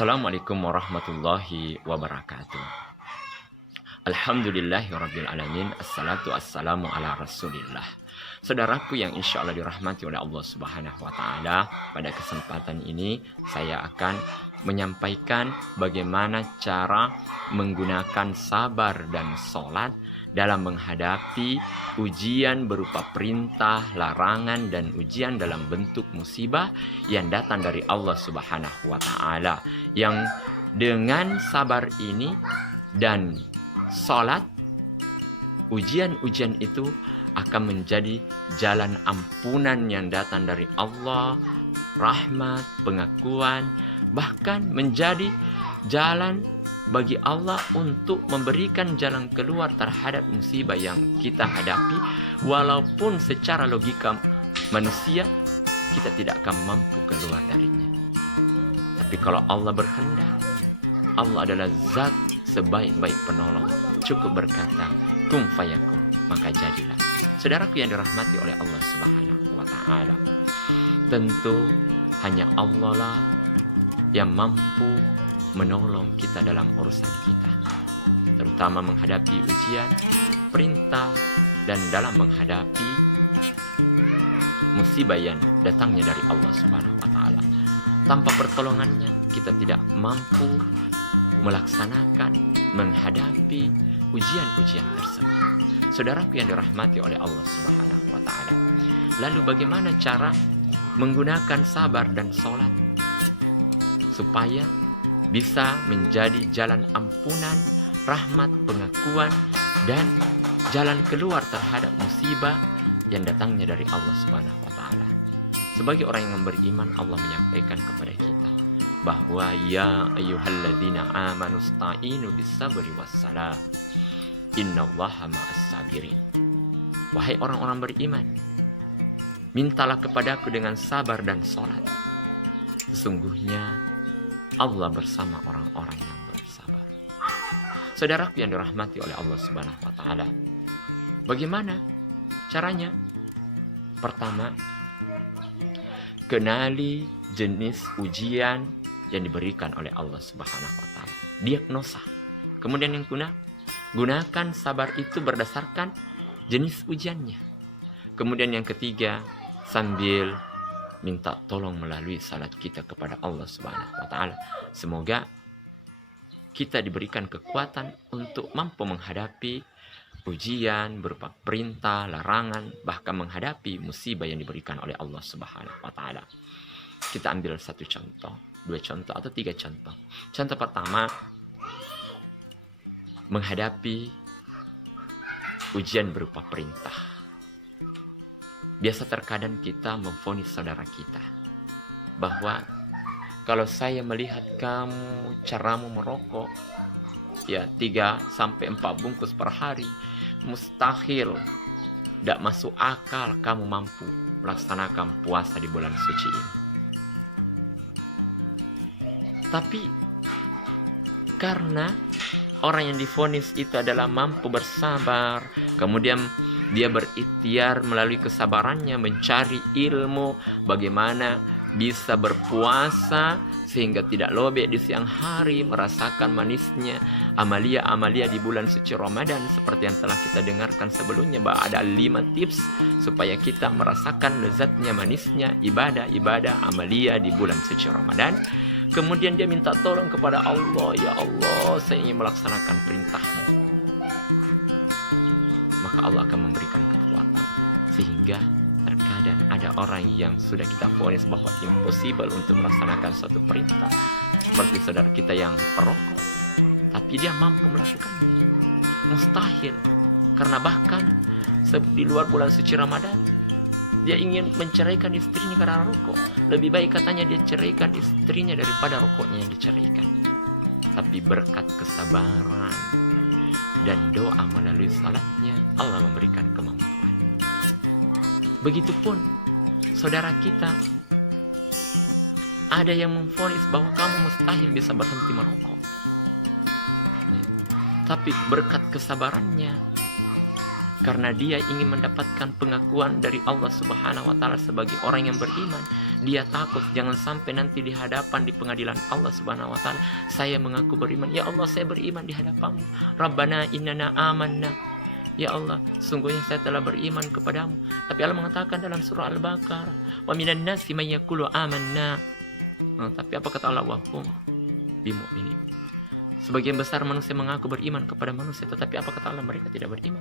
Assalamualaikum warahmatullahi wabarakatuh. Alhamdulillahirabbil alamin. Assalatu wassalamu ala Rasulillah. Saudaraku yang insya Allah dirahmati oleh Allah Subhanahu wa taala, pada kesempatan ini saya akan menyampaikan bagaimana cara menggunakan sabar dan sholat dalam menghadapi ujian berupa perintah, larangan, dan ujian dalam bentuk musibah yang datang dari Allah Subhanahu wa taala. Yang dengan sabar ini dan sholat, ujian-ujian itu akan menjadi jalan ampunan yang datang dari Allah, rahmat, pengakuan, bahkan menjadi jalan bagi Allah untuk memberikan jalan keluar terhadap musibah yang kita hadapi, walaupun secara logika manusia kita tidak akan mampu keluar darinya. Tapi kalau Allah berkehendak, Allah adalah zat sebaik-baik penolong. Cukup berkata, kun fayakun, maka jadilah. Saudaraku yang dirahmati oleh Allah Subhanahu wa taala, tentu hanya Allah lah yang mampu menolong kita dalam urusan kita, terutama menghadapi ujian, perintah, dan dalam menghadapi musibah yang datangnya dari Allah Subhanahu wa taala. Tanpa pertolongannya kita tidak mampu melaksanakan, menghadapi ujian-ujian tersebut. Saudaraku yang dirahmati oleh Allah Subhanahu wa taala, lalu bagaimana cara menggunakan sabar dan sholat supaya bisa menjadi jalan ampunan, rahmat, pengakuan, dan jalan keluar terhadap musibah yang datangnya dari Allah Subhanahu wa taala? Sebagai orang yang beriman, Allah menyampaikan kepada kita bahwa ya ayyuhalladzina amanu sta'inu bis-sabri was-salah innallaha ma'as-sabirin. Wahai orang-orang beriman, mintalah kepadaku dengan sabar dan sholat. Sesungguhnya Allah bersama orang-orang yang bersabar. Saudaraku yang dirahmati oleh Allah Subhanahu wa taala, bagaimana caranya? Pertama, kenali jenis ujian yang diberikan oleh Allah Subhanahu wa taala. Diagnosa. Kemudian yang gunakan sabar itu berdasarkan jenis ujiannya. Kemudian yang ketiga, sambil minta tolong melalui salat kita kepada Allah Subhanahu wa taala. Semoga kita diberikan kekuatan untuk mampu menghadapi ujian berupa perintah, larangan, bahkan menghadapi musibah yang diberikan oleh Allah Subhanahu wa taala. Kita ambil satu contoh, dua contoh, atau tiga contoh. Contoh pertama, menghadapi ujian berupa perintah. Biasa terkadang kita memvonis saudara kita bahwa kalau saya melihat kamu caramu merokok ya 3-4 bungkus per hari, mustahil, tidak masuk akal kamu mampu melaksanakan puasa di bulan suci ini. Tapi karena orang yang divonis itu adalah mampu bersabar, kemudian dia berikhtiar melalui kesabarannya mencari ilmu bagaimana bisa berpuasa sehingga tidak lobek di siang hari, merasakan manisnya amalia-amalia di bulan suci Ramadan, seperti yang telah kita dengarkan sebelumnya bahwa ada 5 tips supaya kita merasakan lezatnya, manisnya ibadah-ibadah amalia di bulan suci Ramadan. Kemudian dia minta tolong kepada Allah, ya Allah, saya ingin melaksanakan perintahmu. Maka Allah akan memberikan kekuatan. Sehingga terkadang ada orang yang sudah kita vonis bahwa impossible untuk melaksanakan suatu perintah, seperti saudara kita yang perokok, tapi dia mampu melakukannya. Mustahil, karena bahkan di luar bulan suci Ramadan dia ingin menceraikan istrinya karena rokok. Lebih baik katanya dia ceraikan istrinya daripada rokoknya yang diceraikan. Tapi berkat kesabaran dan doa melalui salatnya, Allah memberikan kemampuan. Begitupun saudara kita, ada yang memvonis bahwa kamu mustahil bisa berhenti merokok. Tapi berkat kesabarannya, karena dia ingin mendapatkan pengakuan dari Allah Subhanahu wa taala sebagai orang yang beriman. Dia takut jangan sampai nanti di hadapan di pengadilan Allah Subhanahu wa taala saya mengaku beriman, ya Allah saya beriman di hadapanmu. Rabbana innana amanna. Ya Allah, sungguhnya saya telah beriman kepadamu. Tapi Allah mengatakan dalam surah Al-Baqarah, wa minan nasi may yaqulu amanna. Tapi apa kata Allah? Wa hum bimu'minin. Sebagian besar manusia mengaku beriman kepada manusia, tetapi apa kata Allah? Mereka tidak beriman.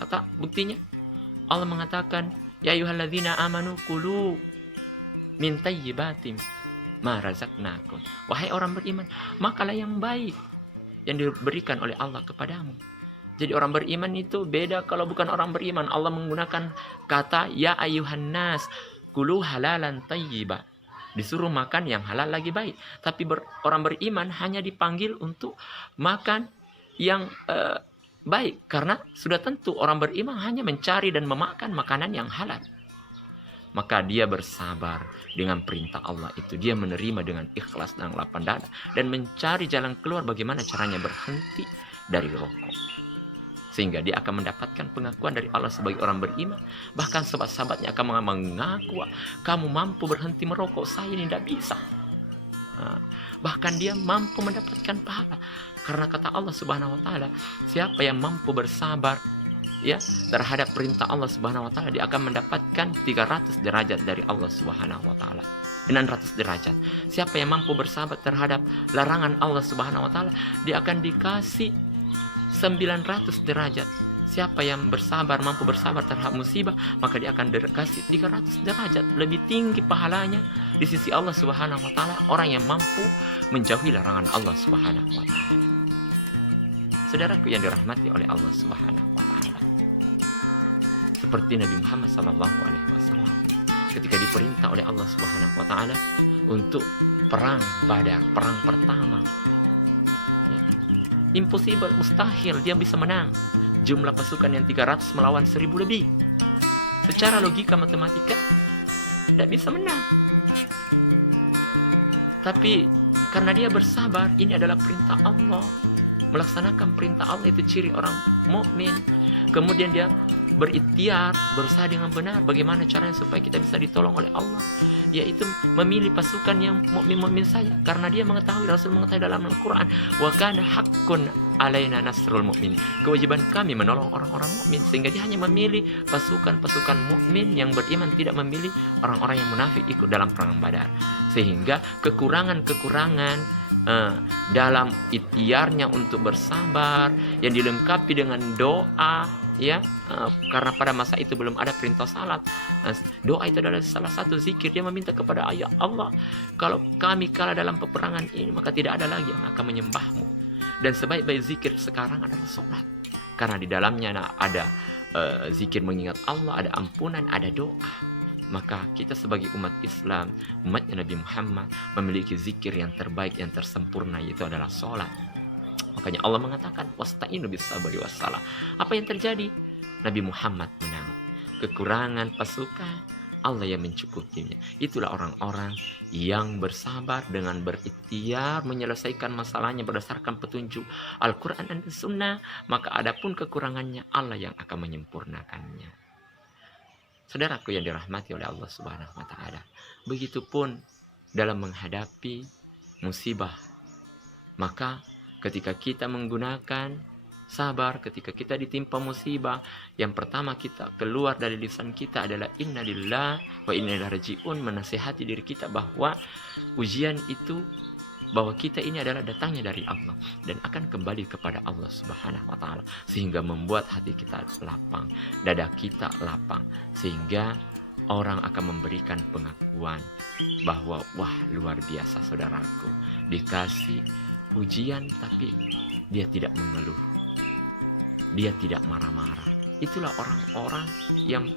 Kata buktinya Allah mengatakan, ya ayyuhalladzina amanu kulu min thayyibatim ma razaqnakum. Wahai orang beriman, makalah yang baik yang diberikan oleh Allah kepadamu. Jadi orang beriman itu beda kalau bukan orang beriman. Allah menggunakan kata ya ayyuhan nas kulu halalan thayyiba. Disuruh makan yang halal lagi baik. Tapi orang beriman hanya dipanggil untuk makan yang baik. Karena sudah tentu orang beriman hanya mencari dan memakan makanan yang halal. Maka dia bersabar dengan perintah Allah itu. Dia menerima dengan ikhlas dan lapang dada. Dan mencari jalan keluar bagaimana caranya berhenti dari rokok. Sehingga dia akan mendapatkan pengakuan dari Allah sebagai orang beriman. Bahkan sahabat-sahabatnya akan mengaku, kamu mampu berhenti merokok, saya ini tidak bisa. Bahkan dia mampu mendapatkan pahala. Karena kata Allah Subhanahu wa taala, siapa yang mampu bersabar ya terhadap perintah Allah Subhanahu wa taala, dia akan mendapatkan 300 derajat dari Allah Subhanahu wa taala. 600 derajat. Siapa yang mampu bersabar terhadap larangan Allah Subhanahu wa taala, dia akan dikasih 900 derajat. Siapa yang bersabar, mampu bersabar terhadap musibah, maka dia akan dikasih 300 derajat. Lebih tinggi pahalanya di sisi Allah Subhanahu wa taala orang yang mampu menjauhi larangan Allah Subhanahu wa taala. Saudaraku yang dirahmati oleh Allah Subhanahu wa taala. Seperti Nabi Muhammad sallallahu alaihi wasallam ketika diperintah oleh Allah Subhanahu wa taala untuk perang Badar, perang pertama. Impossible, mustahil dia bisa menang. Jumlah pasukan yang 300 melawan 1000 lebih. Secara logika matematika tidak bisa menang. Tapi karena dia bersabar, ini adalah perintah Allah. Melaksanakan perintah Allah itu ciri orang mukmin. Kemudian dia berikhtiar, berusaha dengan benar bagaimana caranya supaya kita bisa ditolong oleh Allah, yaitu memilih pasukan yang mukmin-mukmin saja, karena dia mengetahui, Rasul mengetahui dalam Al-Quran, wa kana haqqun alaina nasrul mukmin, kewajiban kami menolong orang-orang mukmin, sehingga dia hanya memilih pasukan-pasukan mukmin yang beriman, tidak memilih orang-orang yang munafik ikut dalam perang Badar. Sehingga kekurangan-kekurangan dalam ikhtiarnya untuk bersabar yang dilengkapi dengan doa, ya, karena pada masa itu belum ada perintah salat. Doa itu adalah salah satu zikir. Dia meminta kepada Allah, kalau kami kalah dalam peperangan ini, maka tidak ada lagi yang akan menyembahmu. Dan sebaik-baik zikir sekarang adalah sholat, karena di dalamnya ada zikir mengingat Allah, ada ampunan, ada doa. Maka kita sebagai umat Islam, umatnya Nabi Muhammad, memiliki zikir yang terbaik, yang tersempurna, yaitu adalah sholat. Makanya Allah mengatakan wasta'inu bis-sabri was-salah. Apa yang terjadi? Nabi Muhammad menang. Kekurangan pasukan, Allah yang mencukupinya. Itulah orang-orang yang bersabar dengan berikhtiar menyelesaikan masalahnya berdasarkan petunjuk Al-Quran dan Sunnah. Maka adapun kekurangannya, Allah yang akan menyempurnakannya. Saudaraku yang dirahmati oleh Allah Subhanahu wa taala, begitupun dalam menghadapi musibah. Maka ketika kita menggunakan sabar, ketika kita ditimpa musibah, yang pertama kita keluar dari lisan kita adalah inna lillahi wa inna ilaihi raji'un, menasihati diri kita bahwa ujian itu, bahwa kita ini adalah datangnya dari Allah dan akan kembali kepada Allah Subhanahu wa taala, sehingga membuat hati kita lapang, dada kita lapang, sehingga orang akan memberikan pengakuan bahwa wah, luar biasa saudaraku, dikasih ujian tapi dia tidak mengeluh, dia tidak marah-marah. Itulah orang-orang yang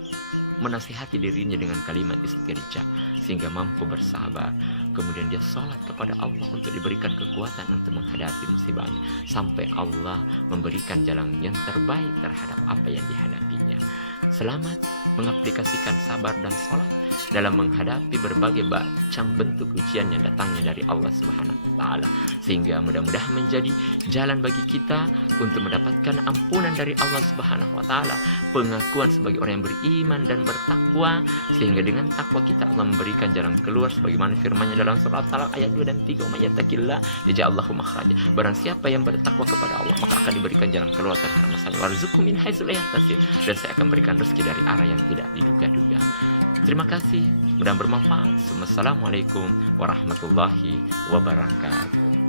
menasihati dirinya dengan kalimat istirja, sehingga mampu bersabar. Kemudian dia sholat kepada Allah untuk diberikan kekuatan untuk menghadapi musibahnya, sampai Allah memberikan jalan yang terbaik terhadap apa yang dihadapinya. Selamat mengaplikasikan sabar dan sholat dalam menghadapi berbagai macam bentuk ujian yang datangnya dari Allah Subhanahu wa taala, sehingga mudah-mudahan menjadi jalan bagi kita untuk mendapatkan ampunan dari Allah Subhanahu wa taala, pengakuan sebagai orang yang beriman dan bertakwa, sehingga dengan takwa kita Allah memberikan jalan keluar sebagaimana firman-Nya dalam surah Talaq ayat 2 dan 3, "May yattaqillah yaj'al lahu makhraja." Barang siapa yang bertakwa kepada Allah, maka akan diberikan jalan keluar terhadap masalah. Warzuqhu min haitsu la yahtasib, dan saya akan berikan rezeki dari arah yang tidak diduga-duga. Terima kasih, mudah bermanfaat. Wassalamualaikum warahmatullahi wabarakatuh.